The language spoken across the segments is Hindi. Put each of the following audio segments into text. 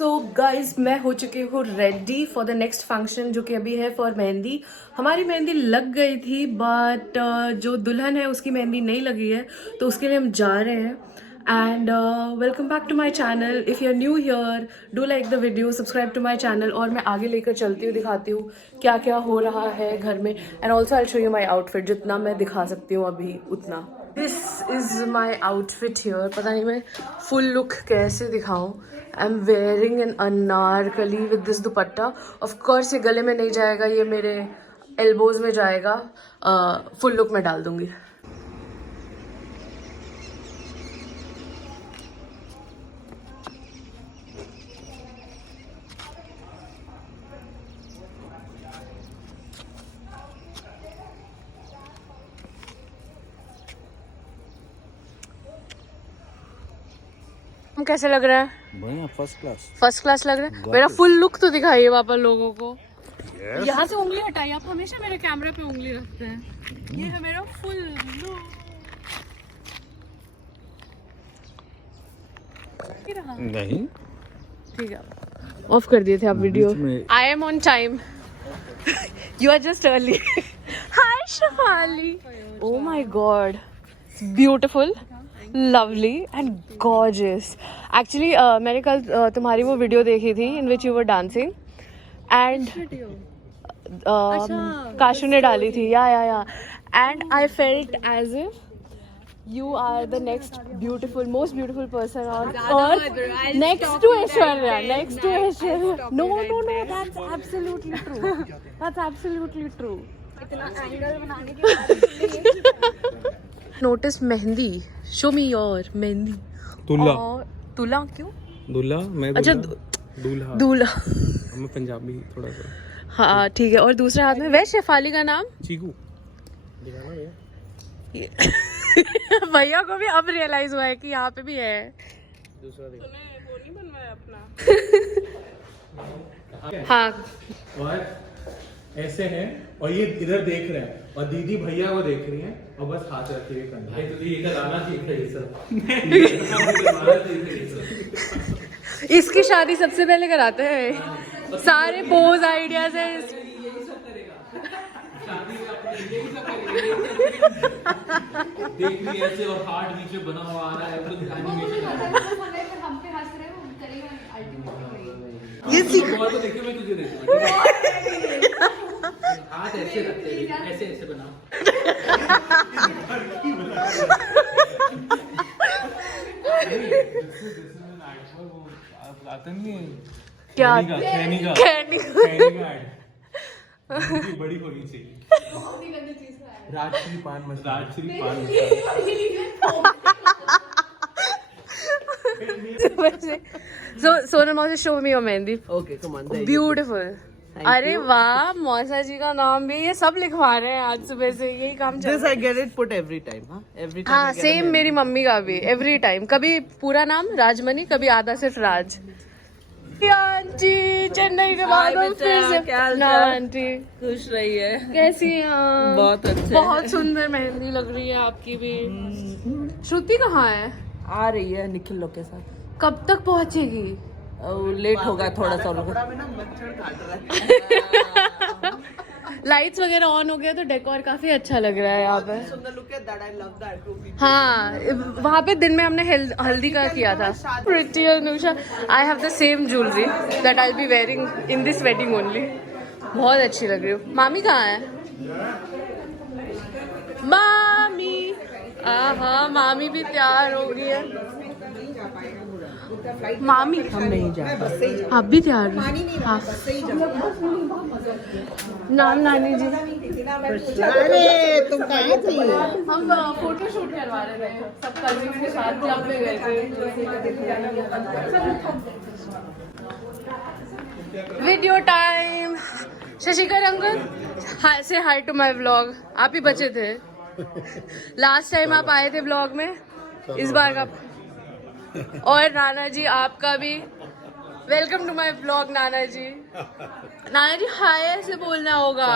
सो गाइज मैं हो चुकी हूँ ready for the next function जो कि अभी है फॉर मेहंदी। हमारी मेहंदी लग गई थी बट जो दुल्हन है उसकी मेहंदी नहीं लगी है, तो उसके लिए हम जा रहे हैं। And welcome back to my channel. If you are new here do like the video, subscribe to my channel. और मैं आगे लेकर चलती हूँ, दिखाती हूँ क्या क्या हो रहा है घर में। And also I show you my outfit, जितना मैं दिखा सकती हूँ अभी उतना। This is my outfit here. पता नहीं मैं फुल लुक कैसे दिखाऊँ। I am wearing N Anarkali with this dupatta. Of course ये गले में नहीं जाएगा, ये मेरे एल्बोज में जाएगा। फुल लुक में डाल दूंगी। कैसे लग रहा है? बढ़िया, फर्स्ट क्लास लग रहा है। मेरा फुल लुक तो दिखाइए वापस लोगों को। यहाँ से उंगली हटाइए, आप हमेशा मेरे कैमरे पे उंगली रखते हैं। ये है मेरा फुल लुक। नहीं ठीक है, ऑफ कर दिए थे आप video. I am on time, you are just early. Hi Shefali, oh my god, beautiful, lovely and gorgeous. Actually मैंने कल तुम्हारी वो वीडियो देखी थी in which you were dancing and Kashu ने डाली थी। Yeah and I felt as if you are the next most beautiful person on earth, next to Aishwarya, no, that's absolutely true. इतना एंगल बनाने के notice mehndi, show me your mehndi. दूल्हा क्यों? दूल्हा मैं अच्छा, दूल्हा मैं पंजाबी थोड़ा सा। हाँ ठीक है। और दूसरे हाथ में वैसे शेफाली का नाम चीकू। भैया को भी अब रियलाइज हुआ है कि यहाँ पे भी है। दूसरा देखो, वो नहीं बनवाया अपना। हाँ, और ऐसे हैं और ये इधर देख रहे हैं और दीदी भैया को देख रही हैं और बस हाथ रखे हुए कंधे। तो ये कराना चाहिए सब। इसकी शादी सबसे पहले कराते हैं। सारे पोज आइडियाज है। देख रही ऐसे और हार्ट नीचे बना हुआ आ रहा है, कुछ एनिमेशन आ रहा है। ये सीख और तो देखिए, मैं तुझे देखूंगा। हाथ ऐसे रखते हैं, ऐसे ऐसे बनाओ। आता नहीं है क्या? खैनी का बड़ी होनी चाहिए। राजश्री पान मसाला। सोनल मौसा, show me your mehndi. Okay, come on. There you beautiful. अरे वाह, मौसा जी का नाम भी ये सब लिखवा रहे हैं आज सुबह से, यही काम go. चल This रहा I है। get it put every time, huh? Every time. हाँ I get a same mail. मेरी मम्मी का भी एवरी टाइम। कभी पूरा नाम राजमणि, कभी आधा सिर्फ राज। आंटी चेन्नई के बाद Hi, हम फिर बेटा, से क्या हाल ना चाल? आंटी खुश रहिए। कैसी हैं आप? बहुत अच्छे। बहुत सुंदर मेहंदी लग रही है आपकी भी। श्रुति कहाँ है? आ रही है निखिल लोग के साथ। कब तक पहुँचेगी? लेट होगा थोड़ा सा लोग। लाइट्स वगैरह ऑन हो गया तो डेकोर काफी अच्छा लग रहा है यहाँ पे। सुंदर look at that. I love that. हाँ, वहाँ पे दिन में हमने हल्दी का किया था। Pretty Anusha, I have the same jewellery that I B wearing in this wedding only. बहुत अच्छी लग रही हो। मामी कहाँ है? मामी, हाँ मामी भी तैयार हो गई है। मामी हम नहीं जा पाते। आप भी तैयार हो? हाँ। नाम नानी जी। अरे तुम कहाँ थी? हम फोटो शूट करवा रहे थे सब कजिन्स के साथ, क्लब में गए थे। Video time. Shashikar uncle, hi say hi to my vlog. आप ही बचे थे लास्ट टाइम, आप आए थे व्लॉग में, इस बार का। और नाना जी आपका भी वेलकम टू माय ब्लॉग। नाना जी हाय ऐसे बोलना होगा,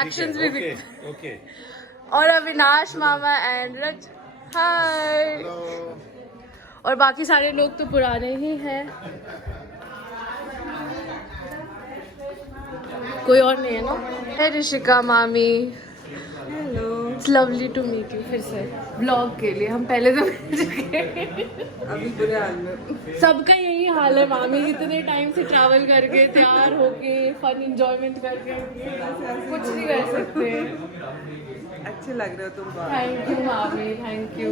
एक्शंस भी। ओके। और अविनाश मामा एंड रज, हाय। और बाकी सारे लोग तो पुराने ही हैं। कोई और नहीं है ना? है ऋषिका मामी। It's lovely to meet you फिर से ब्लॉग के लिए। हम पहले तो मिल चुके हैं। अभी बुरे हाल में। सबका यही हाल है मामी, इतने टाइम से ट्रैवल करके तैयार होके फन एंजॉयमेंट करके कुछ नहीं कर सकते। अच्छे लग रहे हो तुम बहुत। थैंक यू मामी, थैंक यू।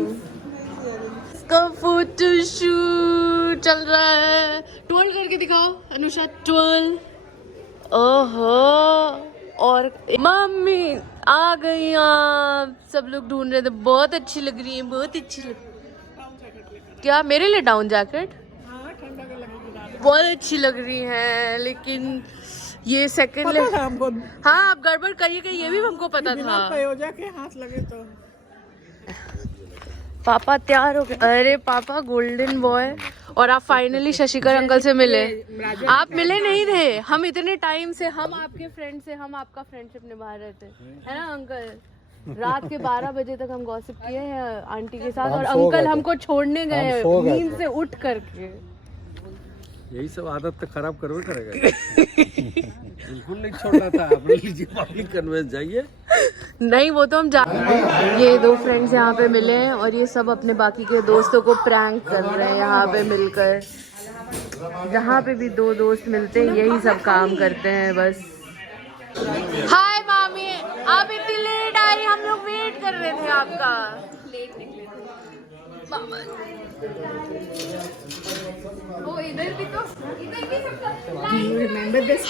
इसका फोटो शूट चल रहा है। ट्विल करके दिखाओ अनुषा, ट्विल। ओहो, और मम्मी आ गई। आप सब लोग ढूंढ रहे थे। बहुत अच्छी लग रही है, बहुत अच्छी लग। क्या मेरे लिए डाउन जैकेट? बहुत अच्छी लग रही है, लेकिन ये सेकंड हमको हाँ आप गड़बड़ करिएगा, ये भी हमको पता था। के हाथ लगे तो पापा तैयार हो गए। अरे पापा गोल्डन बॉय। और आप फाइनली शशिकर अंकल से मिले। आप मिले नहीं थे, हम इतने टाइम से, हम आपके फ्रेंड से, हम आपका फ्रेंडशिप निभा रहे थे, है ना अंकल? रात के 12 बजे तक हम गॉसिप किए हैं आंटी के साथ, और अंकल हमको छोड़ने गए नींद से उठ करके। यही सब आदत तो खराब करवे करेगा। बिल्कुल नहीं छोड़ना था। अपने लीजिए पब्लिक कन्वेंस जाइए। नहीं वो तो हम जा। ये दो फ्रेंड्स यहाँ पे मिले हैं और ये सब अपने बाकी के दोस्तों को प्रैंक कर रहे हैं यहाँ पे मिलकर। जहाँ पे भी दो दोस्त मिलते हैं यही सब काम करते हैं बस। हाय मामी, आप इतनी लेट आई, हम लोग वेट कर रहे थे आपका। वो इधर भी तो, इधर भी सबका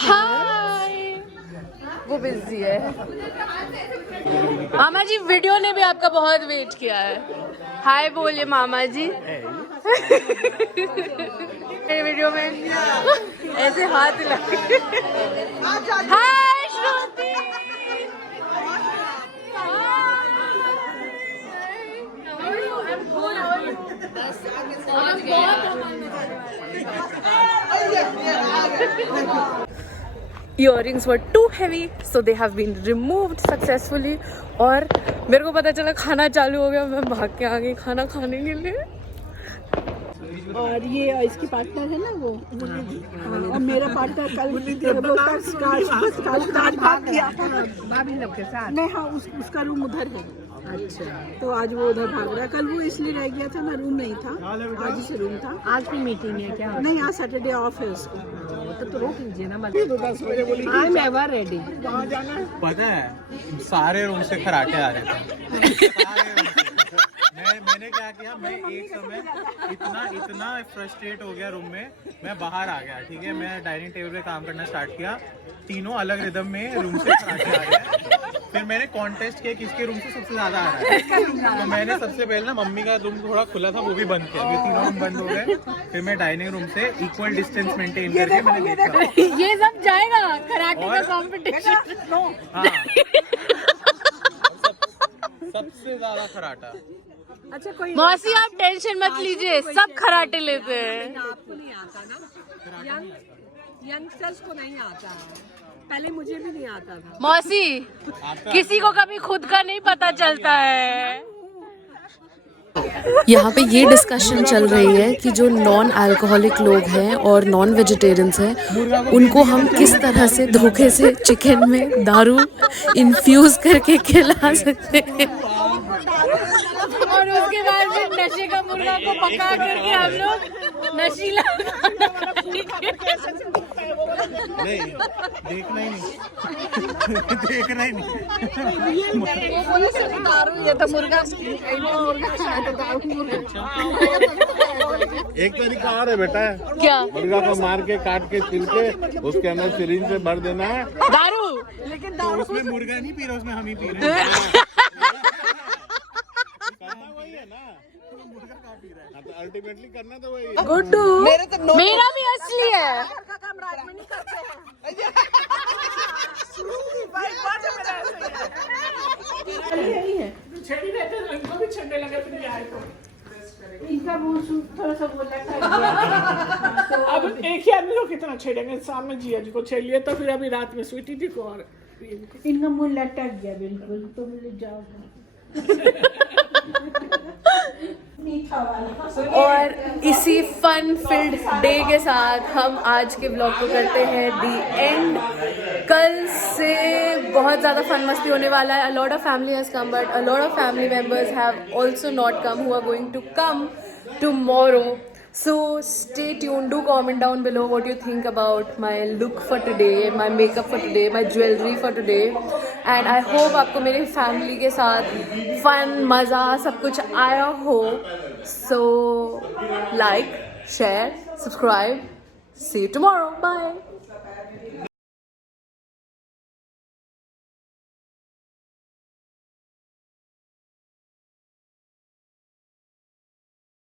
हाय। वो बिजी है। मामा जी वीडियो ने भी आपका बहुत वेट किया है। हाय बोलिए मामा जी। वीडियो में ऐसे हाथ लगे। हाय श्रुति। Earrings were too heavy, so they have been removed successfully. और मेरे को पता चला खाना चालू हो गया, मैं भाग के आ गई खाना खाने के लिए। और ये इसकी पार्टनर है ना वो, और मेरा पार्टनर कल भाग गया था भाभी लोग के साथ। नहीं हाँ, उसका रूम उधर है। अच्छा, तो आज वो उधर भाग रहा है। कल वो इसलिए रह गया था ना, रूम नहीं था, आज ही से रूम था। आज भी मीटिंग है क्या? नहीं, आज सैटरडे ऑफ है उसको। तो रोक लीजिए ना, आई एम एवर रेडी। कहाँ जाना है पता है? सारे रूम से खराटे आ रहे थे। मैंने क्या किया, मैं एक समय इतना फ्रस्ट्रेट हो गया रूम में, मैं बाहर आ गया। ठीक है, मैं डाइनिंग टेबल पे काम करना स्टार्ट किया। तीनों अलग रिदम में रूम से खराटे आ रहे हैं। फिर मैंने कॉन्टेस्ट किया किसके रूम से सबसे ज्यादा आ रहा है। तो मैंने सबसे पहले ना मम्मी का रूम थोड़ा खुला था, वो भी बंद किया। ये तीनों रूम बंद हो गए। फिर मैं डाइनिंग रूम से इक्वल डिस्टेंस मेंटेन करके मैंने देखा। ये सब जाएगा कराटे का कंपटीशन। हाँ, सबसे ज्यादा खराटा। अच्छा कोई मौसी आप टेंशन मत लीजिए, सब खराटे लेते हैं। आपको नहीं आता ना, यंगस्टर्स को नहीं आता है। पहले मुझे भी नहीं आता था। मौसी किसी को कभी खुद का नहीं पता चलता है। यहाँ पे ये डिस्कशन चल रही है कि जो नॉन अल्कोहलिक लोग हैं और नॉन वेजिटेरियंस हैं उनको हम किस तरह से धोखे से चिकन में दारू इन्फ्यूज करके खिला सकते हैं, और उसके बाद फिर नशे का मुर्गा को पका करके हम लोग नशीला नहीं, देखना ही नहीं। देखना ही नहीं। ये तो मुर्गा एक तरीका और है बेटा, क्या मुर्गा को मार के काट के छिल के उसके अंदर सिरिंज से भर देना है। दारू। लेकिन तो उसमें मुर्गा नहीं पी रहा, उसमें हम ही पी रहे हैं। करना वही है ना, मुर्गा कहाँ पी रहा है? तो अल्टीमेटली करना तो वही है। गुड्डू मेरे तो नो मेरा भी असली है। का काम रात में नहीं करते हैं। यही है छड़ी रहते हैं, इनको भी छड़ने लगे फिर जाए तो इनका वो थोड़ा सा बोला था। तो अब एक ही आदमी को कितना छेड़ेंगे? सामने जिया जी को छेड़ लिया, तो फिर अभी रात में स्वीटी जी को, और इनका मुंह लटक गया बिल्कुल। तो बोले जाओ और इसी फन फिल्ड डे के साथ हम आज के ब्लॉग को करते हैं दी एंड। कल से बहुत ज़्यादा फन मस्ती होने वाला है। A lot of family has come but a lot of family members have also not come who are going to come tomorrow. So stay tuned. Do comment down below what you think about my look for today, my makeup for today, my jewelry for today. And I hope आपको मेरी फैमिली के साथ फन मज़ा सब कुछ आया हो. So like, share, subscribe. See you tomorrow. Bye.